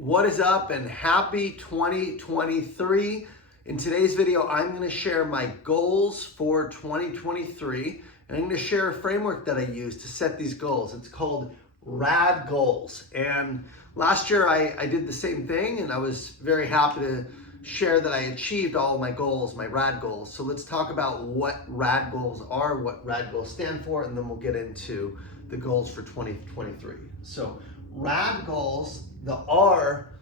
What is up and happy 2023. In today's video, I'm going to share my goals for 2023 and I'm going to share a framework that I use to set these goals. It's called RAD Goals. And last year I did the same thing and I was very happy to share that I achieved all of my goals, my RAD goals. So let's talk about what RAD goals are, what RAD goals stand for, and then we'll get into the goals for 2023. So RAD goals, the R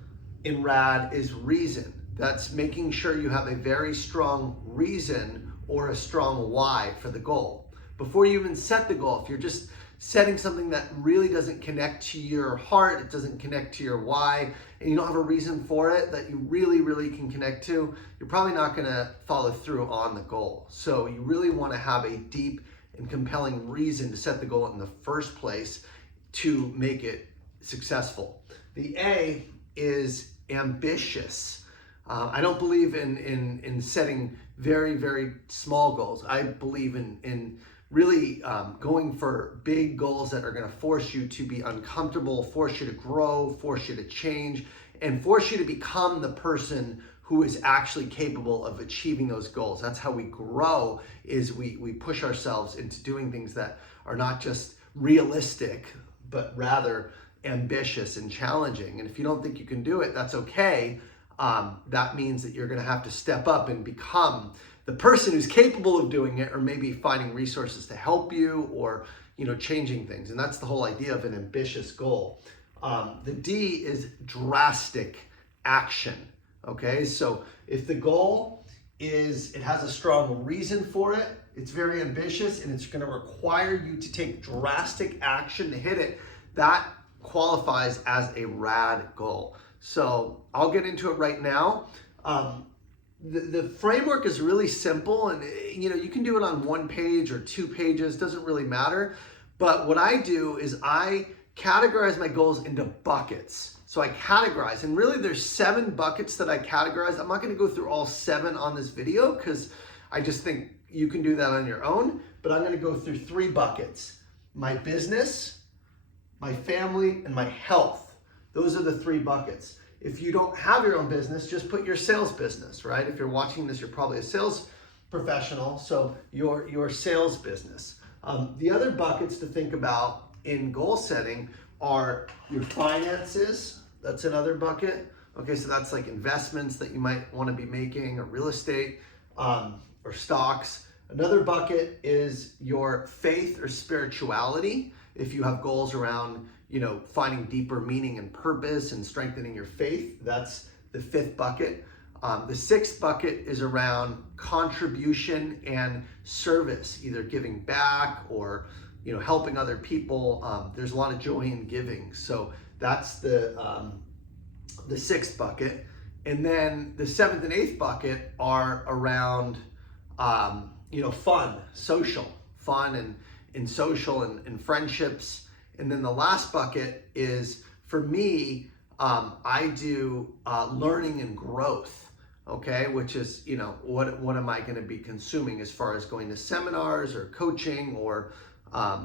in RAD is reason. That's making sure you have a very strong reason or a strong why for the goal. Before you even set the goal, if you're just setting something that really doesn't connect to your heart, it doesn't connect to your why, and you don't have a reason for it that you really can connect to, you're probably not gonna follow through on the goal. So you really wanna have a deep and compelling reason to set the goal in the first place to make it successful. The A is ambitious. I don't believe in setting very small goals. I believe in really going for big goals that are going to force you to be uncomfortable, force you to grow, force you to change, and force you to become the person who is actually capable of achieving those goals. That's how we grow, is we push ourselves into doing things that are not just realistic, but rather ambitious and challenging. And if you don't think you can do it, that's okay. That means that you're going to have to step up and become the person who's capable of doing it, or maybe finding resources to help you, or changing things. And that's the whole idea of an ambitious goal. The D is drastic action. Okay, so if the goal is, it has a strong reason for it, it's very ambitious, and it's going to require you to take drastic action to hit it, that qualifies as a RAD goal. So I'll get into it right now. The framework is really simple, and you can do it on 1 page or 2 pages, doesn't really matter. But what I do is I categorize my goals into buckets. So I categorize, and really there's 7 buckets that I categorize. I'm not going to go through all 7 on this video because I just think you can do that on your own, but I'm going to go through 3 buckets: my business, my family, and my health. Those are the 3 buckets. If you don't have your own business, just put your sales business, right? If you're watching this, you're probably a sales professional, so your sales business. The other buckets to think about in goal setting are your finances. That's another bucket. Okay, so that's like investments that you might want to be making, or real estate, or stocks. Another bucket is your faith or spirituality. If you have goals around, finding deeper meaning and purpose and strengthening your faith, that's the 5th bucket. The 6th bucket is around contribution and service, either giving back or, helping other people. There's a lot of joy in giving. So that's the 6th bucket. And then the 7th and 8th bucket are around, fun, social, fun and social and friendships. And then the last bucket is, for me, I do learning and growth, okay? Which is, what am I going to be consuming as far as going to seminars or coaching or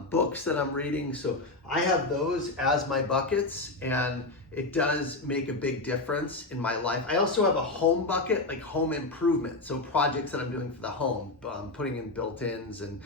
books that I'm reading. So I have those as my buckets, and it does make a big difference in my life. I also have a home bucket, like home improvement. So projects that I'm doing for the home, putting in built-ins and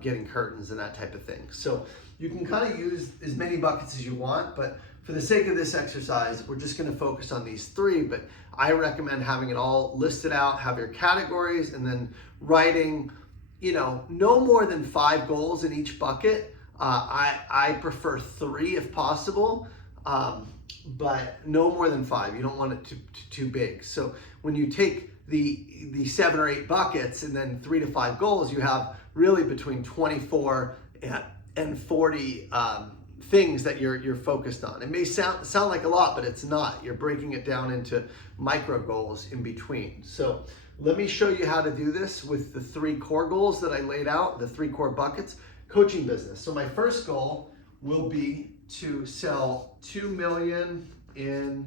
getting curtains and that type of thing. So you can kind of use as many buckets as you want, but for the sake of this exercise, we're just going to focus on these 3, but I recommend having it all listed out, have your categories, and then writing, no more than 5 goals in each bucket. I prefer 3 if possible, but no more than 5. You don't want it too big. So when you take the 7 or 8 buckets and then 3 to 5 goals, you have really between 24 and 40 things that you're focused on. It may sound like a lot, but it's not. You're breaking it down into micro goals in between. So let me show you how to do this with the 3 core goals that I laid out, the 3 core buckets. Coaching business. So my first goal will be to sell 2 million in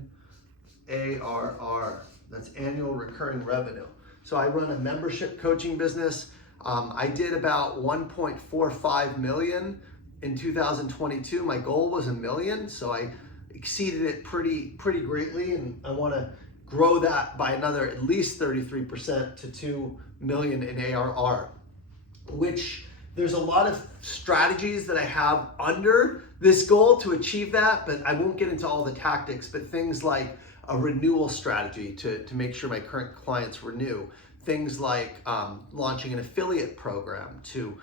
ARR. That's annual recurring revenue. So I run a membership coaching business. I did about 1.45 million in 2022. My goal was $1 million, so I exceeded it pretty greatly, and I want to grow that by another at least 33% to 2 million in ARR, which there's a lot of strategies that I have under this goal to achieve that, but I won't get into all the tactics, but things like a renewal strategy to make sure my current clients renew, things like launching an affiliate program to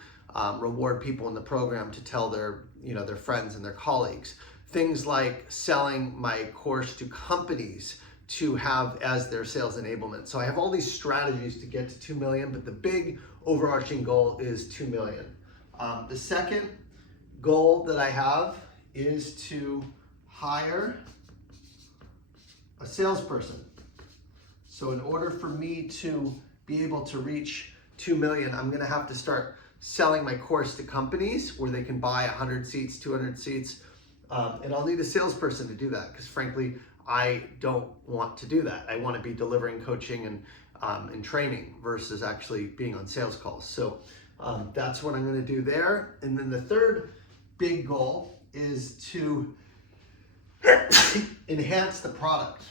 reward people in the program to tell their friends and their colleagues, things like selling my course to companies to have as their sales enablement. So I have all these strategies to get to 2 million, but the big overarching goal is 2 million. The second goal that I have is to hire a salesperson. So in order for me to be able to reach 2 million, I'm gonna have to start selling my course to companies where they can buy 100 seats, 200 seats, and I'll need a salesperson to do that, because frankly, I don't want to do that. I want to be delivering coaching and training versus actually being on sales calls. So that's what I'm going to do there. And then the third big goal is to enhance the product.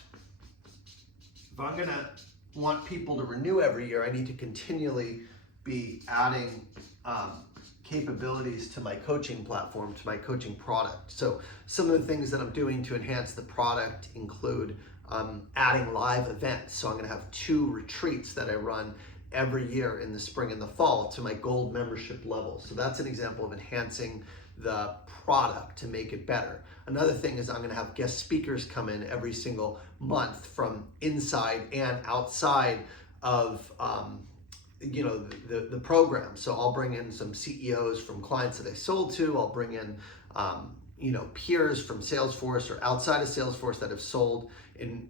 If I'm going to want people to renew every year, I need to continually be adding capabilities to my coaching platform, to my coaching product. So some of the things that I'm doing to enhance the product include adding live events. So I'm going to have 2 retreats that I run every year in the spring and the fall to my gold membership level. So that's an example of enhancing the product to make it better. Another thing is I'm going to have guest speakers come in every single month from inside and outside of the program. So I'll bring in some CEOs from clients that I sold to. I'll bring in peers from Salesforce or outside of Salesforce that have sold in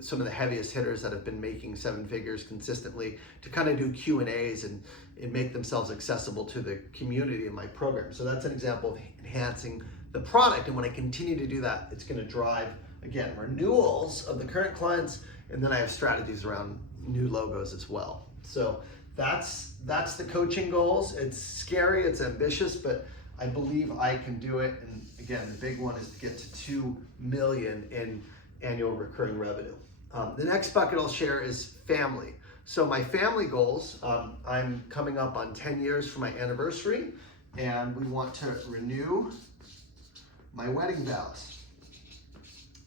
some of the heaviest hitters that have been making 7 figures consistently, to kind of do Q&As and make themselves accessible to the community in my program. So that's an example of enhancing the product, and when I continue to do that, it's going to drive, again, renewals of the current clients, and then I have strategies around new logos as well. So that's the coaching goals. It's scary, it's ambitious, but I believe I can do it. And again, the big one is to get to 2 million in annual recurring revenue. The next bucket I'll share is family. So my family goals, I'm coming up on 10 years for my anniversary, and we want to renew my wedding vows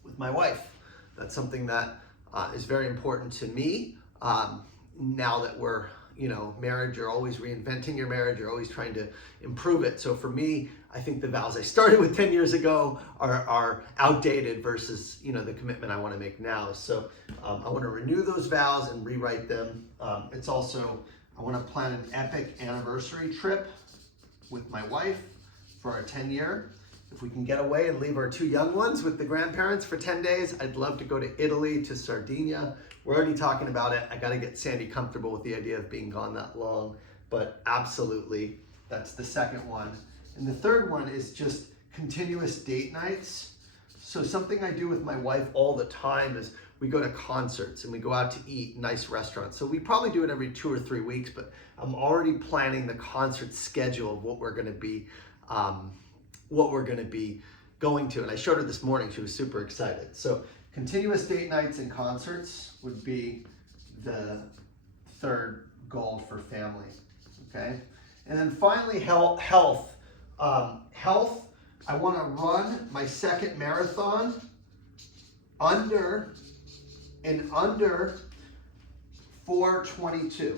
with my wife. That's something that is very important to me. Now that we're married, you're always reinventing your marriage, you're always trying to improve it. So for me, I think the vows I started with 10 years ago are outdated versus the commitment I want to make now. So I want to renew those vows and rewrite them. It's also, I want to plan an epic anniversary trip with my wife for our 10-year. If we can get away and leave our 2 young ones with the grandparents for 10 days, I'd love to go to Italy, to Sardinia. We're already talking about it. I got to get Sandy comfortable with the idea of being gone that long, but absolutely, that's the second one. And the third one is just continuous date nights. So something I do with my wife all the time is we go to concerts and we go out to eat nice restaurants. So we probably do it every 2 or 3 weeks, but I'm already planning the concert schedule of what we're going to be going to. And I showed her this morning, she was super excited. So continuous date nights and concerts would be the third goal for family, okay? And then finally, health. Health, I want to run my second marathon under 4:22,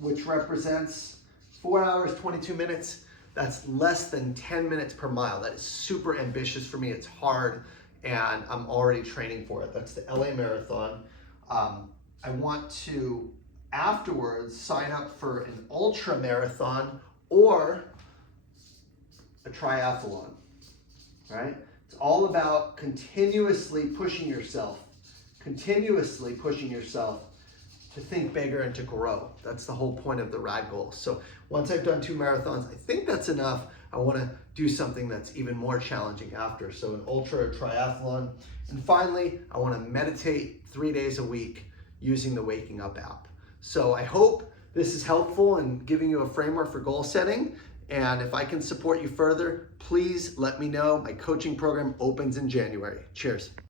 which represents 4 hours, 22 minutes. That's less than 10 minutes per mile. That is super ambitious for me. It's hard, and I'm already training for it. That's the LA Marathon. I want to, afterwards, sign up for an ultra marathon or a triathlon, right? It's all about continuously pushing yourself to think bigger and to grow. That's the whole point of the RAD Goals. So once I've done 2 marathons, I think that's enough. I want to do something that's even more challenging after. So an ultra or triathlon. And finally, I want to meditate 3 days a week using the Waking Up app. So I hope this is helpful in giving you a framework for goal setting. And if I can support you further, please let me know. My coaching program opens in January. Cheers.